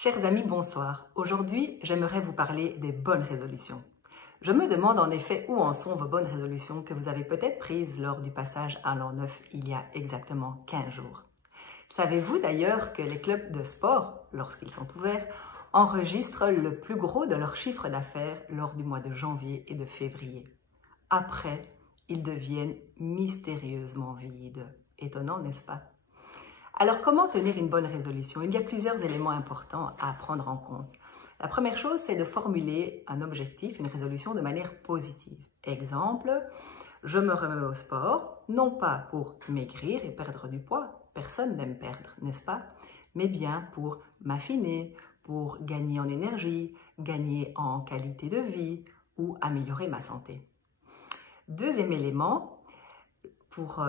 Chers amis, bonsoir. Aujourd'hui, j'aimerais vous parler des bonnes résolutions. Je me demande en effet où en sont vos bonnes résolutions que vous avez peut-être prises lors du passage à l'an 9 il y a exactement 15 jours. Savez-vous d'ailleurs que les clubs de sport, lorsqu'ils sont ouverts, enregistrent le plus gros de leur chiffre d'affaires lors du mois de janvier et de février. Après, ils deviennent mystérieusement vides. Étonnant, n'est-ce pas? Alors, comment tenir une bonne résolution? Il y a plusieurs éléments importants à prendre en compte. La première chose, c'est de formuler un objectif, une résolution de manière positive. Exemple, je me remets au sport, non pas pour maigrir et perdre du poids, personne n'aime perdre, n'est-ce pas? Mais bien pour m'affiner, pour gagner en énergie, gagner en qualité de vie ou améliorer ma santé. Deuxième élément, pour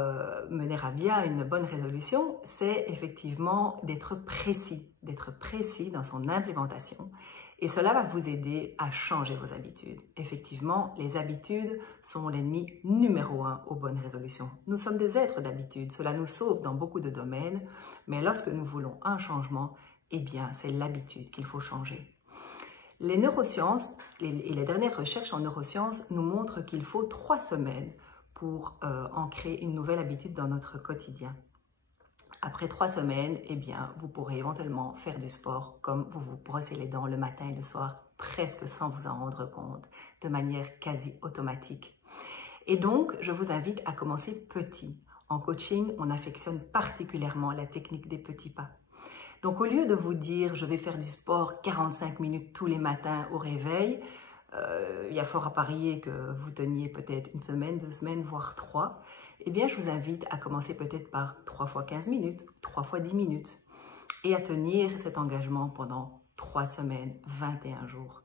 mener à bien une bonne résolution, c'est effectivement d'être précis dans son implémentation. Et cela va vous aider à changer vos habitudes. Effectivement, les habitudes sont l'ennemi numéro 1 aux bonnes résolutions. Nous sommes des êtres d'habitude, cela nous sauve dans beaucoup de domaines, mais lorsque nous voulons un changement, eh bien, c'est l'habitude qu'il faut changer. Les neurosciences et les dernières recherches en neurosciences nous montrent qu'il faut 3 semaines pour ancrer une nouvelle habitude dans notre quotidien. Après 3 semaines, eh bien, vous pourrez éventuellement faire du sport comme vous vous brossez les dents le matin et le soir, presque sans vous en rendre compte, de manière quasi automatique. Et donc, je vous invite à commencer petit. En coaching, on affectionne particulièrement la technique des petits pas. Donc, au lieu de vous dire « je vais faire du sport 45 minutes tous les matins au réveil », il y a fort à parier que vous teniez peut-être 1 semaine, 2 semaines, voire 3. Eh bien, je vous invite à commencer peut-être par 3 fois 15 minutes, 3 fois 10 minutes et à tenir cet engagement pendant 3 semaines, 21 jours.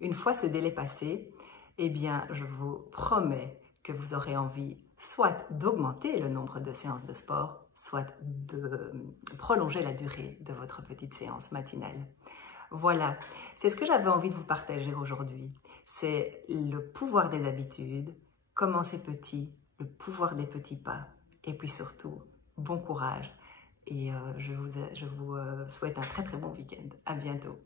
Une fois ce délai passé, eh bien, je vous promets que vous aurez envie soit d'augmenter le nombre de séances de sport, soit de prolonger la durée de votre petite séance matinale. Voilà, c'est ce que j'avais envie de vous partager aujourd'hui. C'est le pouvoir des habitudes, commencer petit, le pouvoir des petits pas, et puis surtout, bon courage. Et je vous souhaite un très très bon week-end. À bientôt.